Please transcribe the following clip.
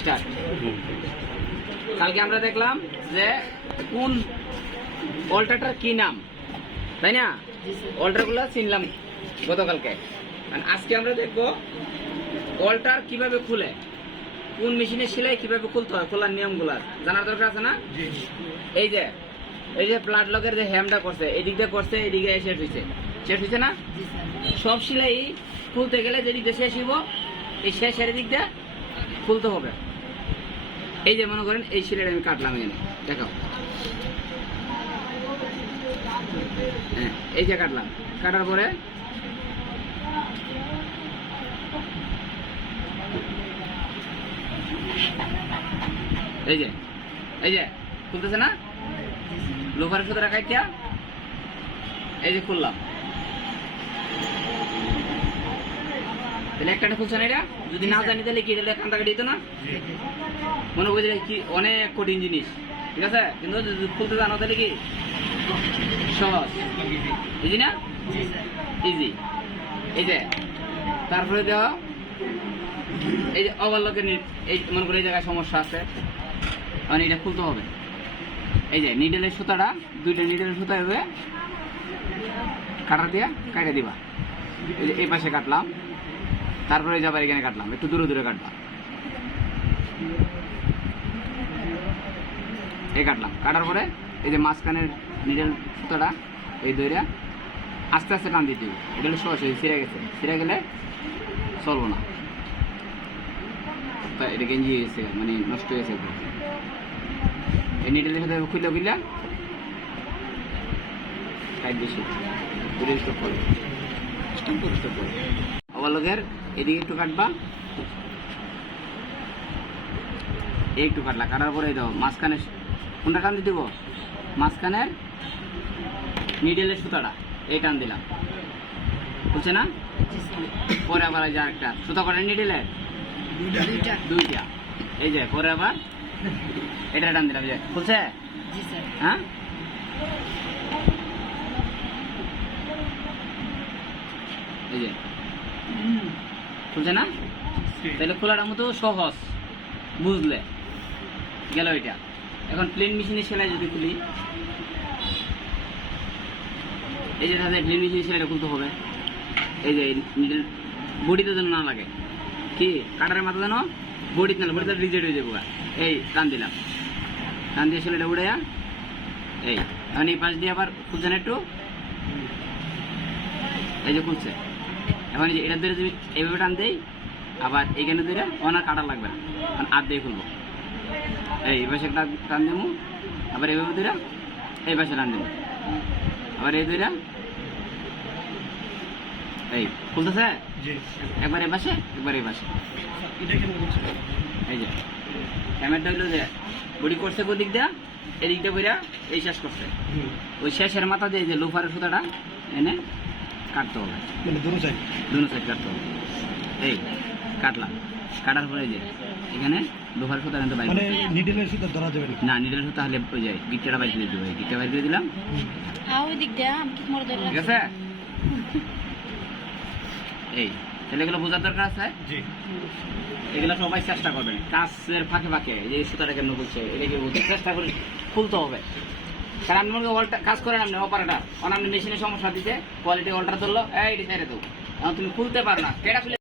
Start. কালকে আমরা দেখলাম যে কোন অল্টারটার কি নাম, তাই না? অল্টারগুলো চিনলাম গতকালকে। আজকে আমরা দেখবো অল্টার কিভাবে খুলে, কোন মেশিনে সেলাই কিভাবে খুলতে হয়, খোলার নিয়মগুলো জানার দরকার আছে না? এই যে প্লাট লকের যে হ্যামটা করছে, এদিক দিয়ে করছে, এদিকে সেট হয়েছে না? সব সেলাই খুলতে গেলে যেদিক দিয়ে শেষ হইব, এই শেষের দিক দিয়ে খুলতে হবে। এই যে মনে করেন এই সেলাইটা আমি কাটলাম, এখানে দেখো, হ্যাঁ এই যে কাটলাম, কাটার পরে এই যে খুলতেছে না? লোফারের সাথে রাখাই দিয়া এই যে খুললাম, তাহলে একটা খুলছে না। এটা যদি না জানি তাহলে কি এটা কান্দাকে দিত না, মনে বুঝে কি অনেক কঠিন জিনিস, ঠিক আছে? কিন্তু যদি খুলতে জানো তাহলে কি সহজ, ইজি না? ইজি। এই যে তারপরে দেওয়া এই যে ওভারলকের, এই মনে করে এই জায়গায় সমস্যা আছে, মানে এটা খুলতে হবে। এই যে নিডেলের সুতাটা, দুইটা নিডেলের সুতা হবে, কাটা দিয়া কাটে দিবা। এই যে এই পাশে কাটলাম, তারপরে যাবার এখানে কাটলাম, একটু দূরে দূরে কাটলাম, এই কাটলাম। কাটার পরে এই যে মাঝখানের নিডেল সুতাটা এই দইরা আস্তে আস্তে টান দিতে হবে। এটা হলো সহজ, ছিঁড়ে গেছে, ছিঁড়ে গেলে চলবো না, এটা গেঞ্জি হয়ে গেছে, মানে নষ্ট হয়ে গেছে। এই নিডেলের সাথে খুলে টাইট বেশি ওভারলকের এদিকে একটু কাটবা, এই একটু কাটলা, কাটার পরে দাও মাঝখানে কোনটা টান দিয়ে দিব, মাঝখানের নিডেলের সুতাটা এই টান দিলাম, বুঝছে না? পরে আবার যা একটা সুতা করে নিডেলের দুইটা, এই যে পরে আবার এটা টান দিলাম, যে খুলছে? হ্যাঁ, এই যে খুলছে না? তাহলে খোলার মতো সহজ, বুঝলে গেল এটা। এখন প্লেন মেশিনে সেলাই যদি খুলি, এই যে তাহলে প্লেন মেশিনে সেলাইটা খুলতে হবে। এই যে নিডেল বডিতে যেন না লাগে, কি কাটারের মাথা যেন বডিতে না, বডিতে রিজেক্ট হয়ে যাবো। এই টান দিলাম, টান দিয়ে সেলাইটা উড়ে এই এখন এই পাশ দিয়ে আবার খুলছে না একটু, এই যে খুলছে। এখন এই যে এটা ধরে যদি এইভাবে টান দেই, আবার এইখানে ধরে অনার কাটা লাগবে না, কারণ হাত দিয়ে খুলবো। এই পাশে একটা টান দেবো, আবার এইভাবে ধরে এই পাশে টান দেবো, আবার এই ধরে এই খুলতেছে, একবার এই পাশে একবার এই পাশে। এই যে ক্যামেরাটা হইলো যে বডি করছে ওদিক দেয়া, এদিকটা কইরা এই শেষ করছে, ওই শেষের মাথা দিয়ে যে লোফারের সুতাটা এনে কাটতে হবে, মানে দুনো সাইড কাটতে হবে। এই কাটলাম, কাটার পরে যে এখানে লোফারের সুতা কিন্তু বাইরে, মানে নিডেলের সুতা ধরা যাবে না, নিডেলের সুতা হলে ওই যায় গিটটা বাইরে দিয়ে দেবো, গিটটা বাইরে দিয়ে দিলাম, ঠিক আছে? এই তাহলে এগুলো বোঝার দরকার আছে, এগুলো সবাই চেষ্টা করবেন কাজের ফাঁকে ফাঁকে, যে সুতাটা কেন খুলছে এটাকে চেষ্টা করে খুলতে হবে। কারণ আপনি মনে করেন কাজ করেন, আপনি অপারেটার, অন্যান্য মেশিনের সমস্যা দিচ্ছে, কোয়ালিটি অল্টার ধরলো, এই ছেড়ে দেবো, তুমি খুলতে পারো না, কেটা খুলে